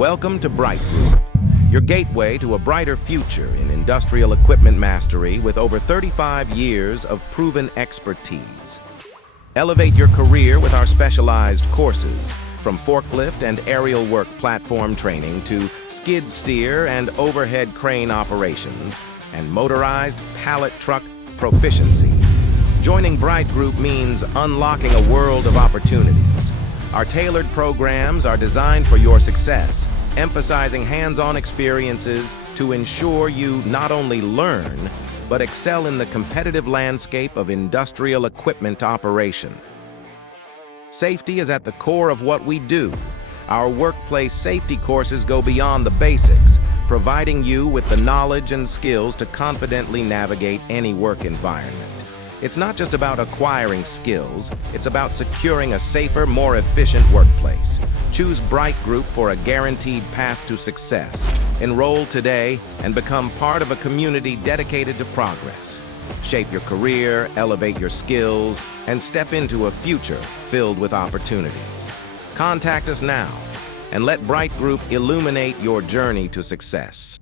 Welcome to Bright Group, your gateway to a brighter future in industrial equipment mastery with over 35 years of proven expertise. Elevate your career with our specialized courses, from forklift and aerial work platform training to skid steer and overhead crane operations and motorized pallet truck proficiency. Joining Bright Group means unlocking a world of opportunities. Our tailored programs are designed for your success, emphasizing hands-on experiences to ensure you not only learn, but excel in the competitive landscape of industrial equipment operation. Safety is at the core of what we do. Our workplace safety courses go beyond the basics, providing you with the knowledge and skills to confidently navigate any work environment. It's not just about acquiring skills, it's about securing a safer, more efficient workplace. Choose Bright Group for a guaranteed path to success. Enroll today and become part of a community dedicated to progress. Shape your career, elevate your skills, and step into a future filled with opportunities. Contact us now and let Bright Group illuminate your journey to success.